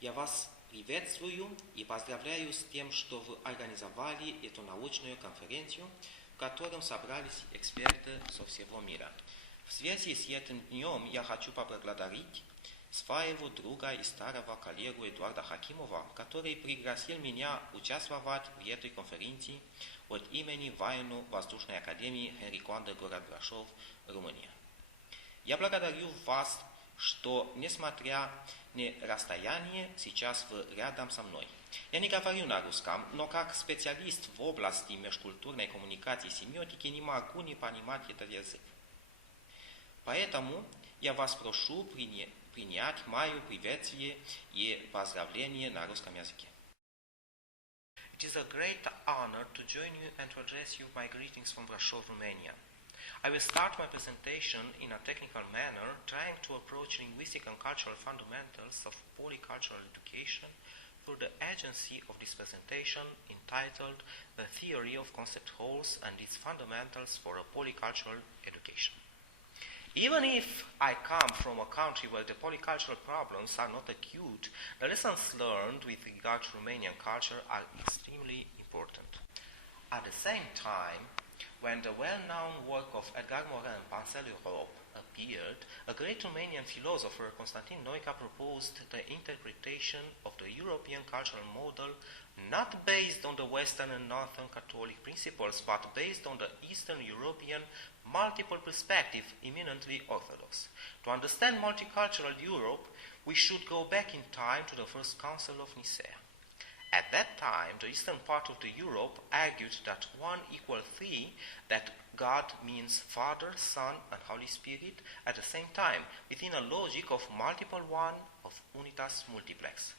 Я вас приветствую и поздравляю с тем, что вы организовали эту научную конференцию, в которой собрались эксперты со всего мира. В связи с этим днем я хочу поблагодарить своего друга и старого коллегу Эдуарда Хакимова, который пригласил меня участвовать в этой конференции от имени Военно-воздушной академии Henry Coandă, город Brașov, Румыния. Я благодарю вас, что, несмотря на расстояние, сейчас вы рядом со мной. Я не говорю на русском, но как специалист в области межкультурной коммуникации и семиотики не могу не понимать этот язык. Поэтому я вас прошу принять мое приветствие и поздравление на русском языке. It is a great honor to join you and to address you my greetings from Brașov, Romania. I will start my presentation in a technical manner, trying to approach linguistic and cultural fundamentals of polycultural education through the agency of this presentation entitled The Theory of Concept Wholes and its Fundamentals for a Polycultural Education. Even if I come from a country where the polycultural problems are not acute, the lessons learned with regard to Romanian culture are extremely important. At the same time, when the well-known work of Edgar Morin and Marcel Europe appeared, a great Romanian philosopher, Constantin Noica, proposed the interpretation of the European cultural model not based on the Western and Northern Catholic principles, but based on the Eastern European multiple perspective, eminently orthodox. To understand multicultural Europe, we should go back in time to the First Council of Nicaea. At that time, the eastern part of the Europe argued that 1 equals 3, that God means Father, Son, and Holy Spirit, at the same time, within a logic of multiple one, of unitas multiplex.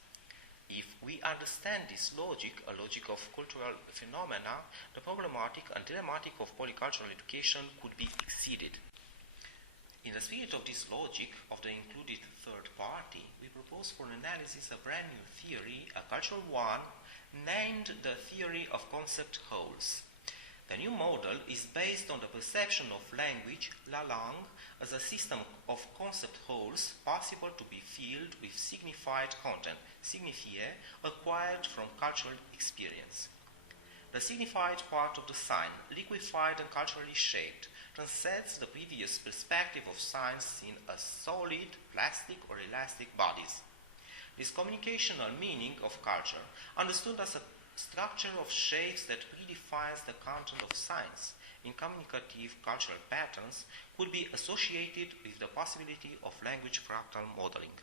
If we understand this logic, a logic of cultural phenomena, the problematic and dilemmatic of polycultural education could be exceeded. In the spirit of this logic of the included third party, we propose for analysis a brand new theory, a cultural one, named the theory of concept wholes. The new model is based on the perception of language, la langue, as a system of concept wholes possible to be filled with signified content, signifié, acquired from cultural experience. The signified part of the sign, liquefied and culturally shaped, transcends the previous perspective of signs seen as solid, plastic or elastic bodies. This communicational meaning of culture, understood as a structure of shapes that redefines the content of signs in communicative cultural patterns, could be associated with the possibility of language fractal modeling.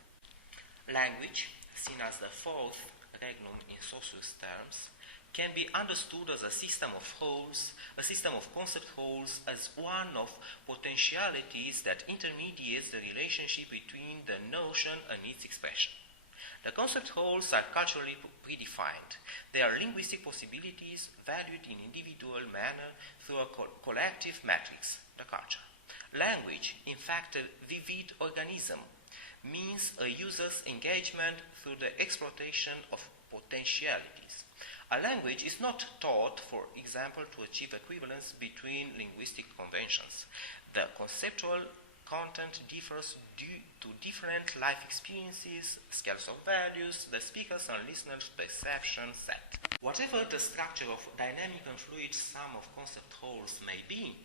Language, seen as the fourth regnum in Saussure terms, can be understood as a system of wholes, a system of concept wholes, as one of potentialities that intermediates the relationship between the notion and its expression. The concept wholes are culturally predefined. They are linguistic possibilities valued in individual manner through a collective matrix, the culture. Language, in fact, a vivid organism, means a user's engagement through the exploitation of potentialities. A language is not taught, for example, to achieve equivalence between linguistic conventions. The conceptual content differs due to different life experiences, scales of values, the speaker's and listener's perception set. Whatever the structure of dynamic and fluid sum of concept wholes may be,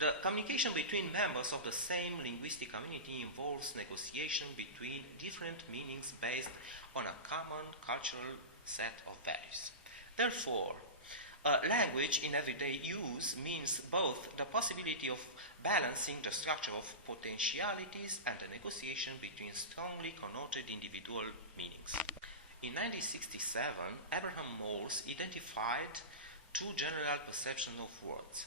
the communication between members of the same linguistic community involves negotiation between different meanings based on a common cultural set of values. Therefore, language in everyday use means both the possibility of balancing the structure of potentialities and the negotiation between strongly connoted individual meanings. In 1967, Abraham Morse identified two general perceptions of words.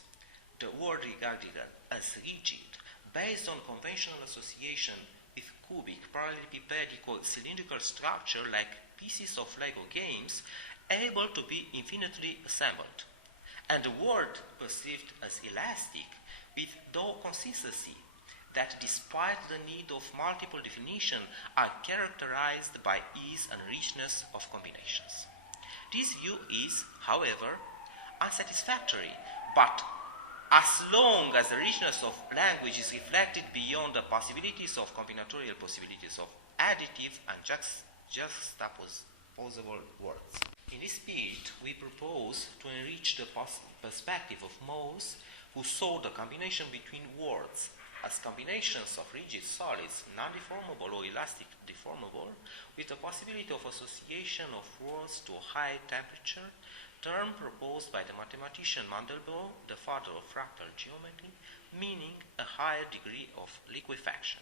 The word regarded as rigid, based on conventional association with cubic, parallelepipedic or cylindrical structure like pieces of Lego games, able to be infinitely assembled, and the word perceived as elastic, with though consistency, that despite the need of multiple definition are characterized by ease and richness of combinations. This view is, however, unsatisfactory, but as long as the richness of language is reflected beyond the possibilities of combinatorial possibilities of additive and juxtaposable words. In this speech, we propose to enrich the perspective of those who saw the combination between words as combinations of rigid solids, non-deformable or elastic deformable, with the possibility of association of words to a high temperature, term proposed by the mathematician Mandelbrot, the father of fractal geometry, meaning a higher degree of liquefaction.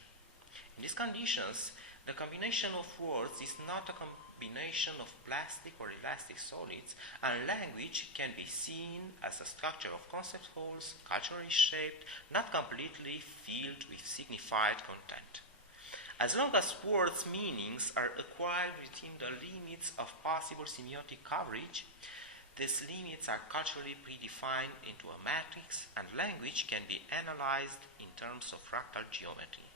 In these conditions, the combination of words is not a combination of plastic or elastic solids, and language can be seen as a structure of concept wholes, culturally shaped, not completely filled with signified content. As long as words' meanings are acquired within the limits of possible semiotic coverage, these limits are culturally predefined into a matrix, and language can be analyzed in terms of fractal geometry.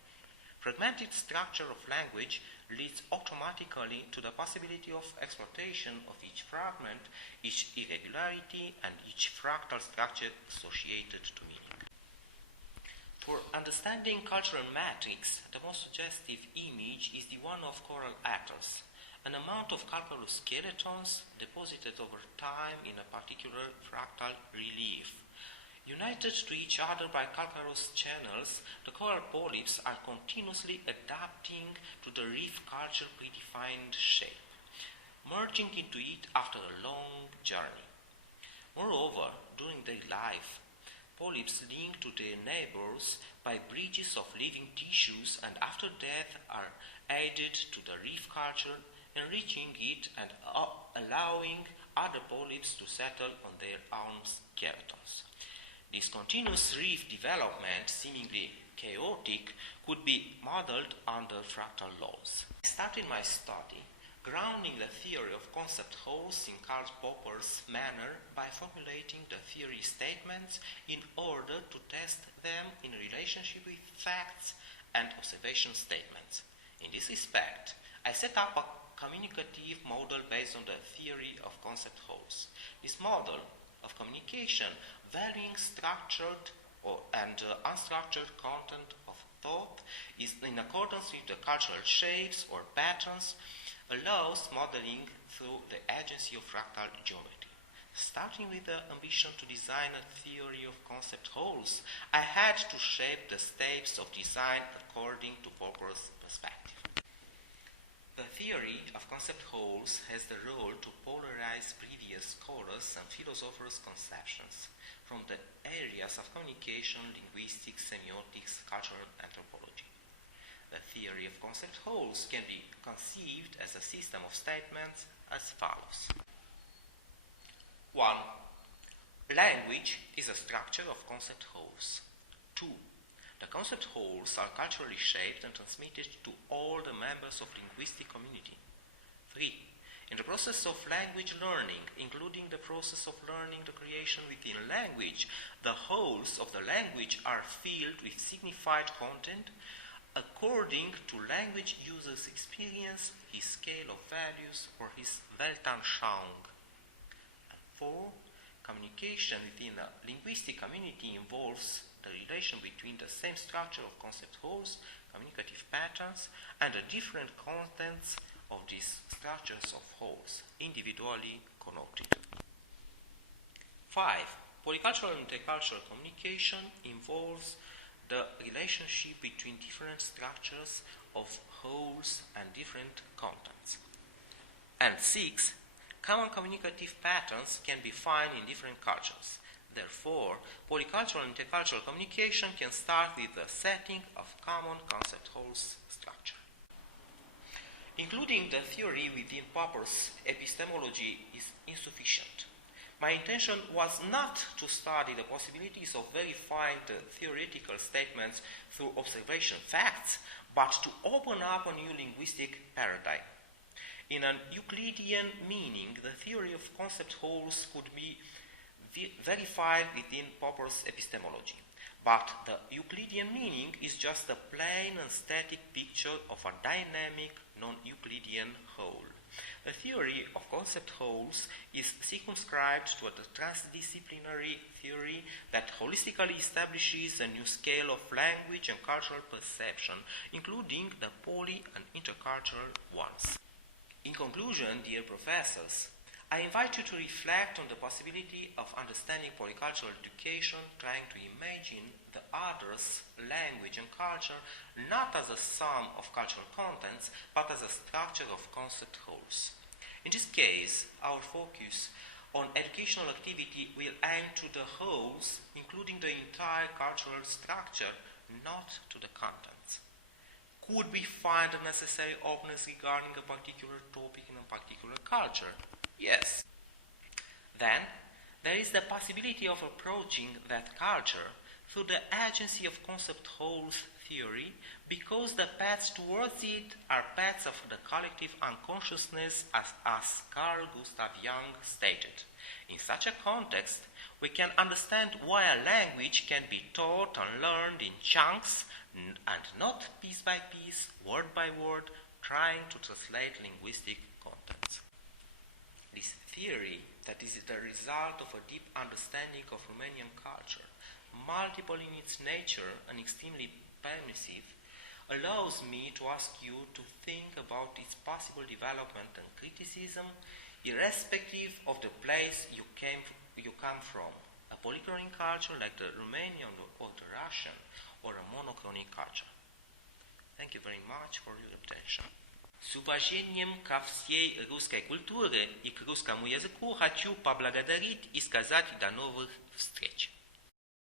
Fragmented structure of language leads automatically to the possibility of exploitation of each fragment, each irregularity, and each fractal structure associated to meaning. For understanding cultural matrix, the most suggestive image is the one of coral adders, an amount of calcareous skeletons deposited over time in a particular fractal relief. United to each other by calcareous channels, the coral polyps are continuously adapting to the reef culture predefined shape, merging into it after a long journey. Moreover, during their life, polyps link to their neighbors by bridges of living tissues, and after death are added to the reef culture, enriching it and allowing other polyps to settle on their own skeletons. This continuous reef development, seemingly chaotic, could be modeled under fractal laws. I started my study grounding the theory of concept wholes in Karl Popper's manner by formulating the theory statements in order to test them in relationship with facts and observation statements. In this respect, I set up a communicative model based on the theory of concept wholes. This model of communication, varying structured and unstructured content of thought, is in accordance with the cultural shapes or patterns, allows modeling through the agency of fractal geometry. Starting with the ambition to design a theory of concept wholes, I had to shape the steps of design according to Popper's perspective. The theory of concept wholes has the role to polarize previous scholars and philosophers' conceptions from the areas of communication, linguistics, semiotics, cultural anthropology. The theory of concept wholes can be conceived as a system of statements as follows. 1. Language is a structure of concept wholes. 2. The concept wholes are culturally shaped and transmitted to all the members of linguistic community. 3. In the process of language learning, including the process of learning the creation within language, the wholes of the language are filled with signified content according to language user's experience, his scale of values, or his Weltanschauung. 4. Communication within a linguistic community involves the relation between the same structure of concept wholes, communicative patterns, and the different contents of these structures of wholes, individually connoted. 5. Polycultural and intercultural communication involves the relationship between different structures of wholes and different contents. And 6. Common communicative patterns can be found in different cultures. Therefore, polycultural and intercultural communication can start with the setting of common concept wholes structure. Including the theory within Popper's epistemology is insufficient. My intention was not to study the possibilities of verifying the theoretical statements through observation facts, but to open up a new linguistic paradigm. In an Euclidean meaning, the theory of concept wholes could be verified within Popper's epistemology. But the Euclidean meaning is just a plain and static picture of a dynamic, non-Euclidean whole. The theory of concept wholes is circumscribed to a transdisciplinary theory that holistically establishes a new scale of language and cultural perception, including the poly and intercultural ones. In conclusion, dear professors, I invite you to reflect on the possibility of understanding polycultural education, trying to imagine the other's language and culture not as a sum of cultural contents, but as a structure of concept wholes. In this case, our focus on educational activity will aim to the wholes, including the entire cultural structure, not to the contents. Could we find the necessary openness regarding a particular topic in a particular culture? Yes. Then, there is the possibility of approaching that culture through the agency of concept wholes theory, because the paths towards it are paths of the collective unconsciousness, as Carl Gustav Jung stated. In such a context, we can understand why a language can be taught and learned in chunks and not piece by piece, word by word, trying to translate linguistic contents. This theory, that is the result of a deep understanding of Romanian culture, multiple in its nature and extremely permissive, allows me to ask you to think about its possible development and criticism, irrespective of the place you come from, a polychronic culture like the Romanian or the Russian, or a monochronic culture. Thank you very much for your attention. С уважением ко всей русской культуре и к русскому языку хочу поблагодарить и сказать до новых встреч.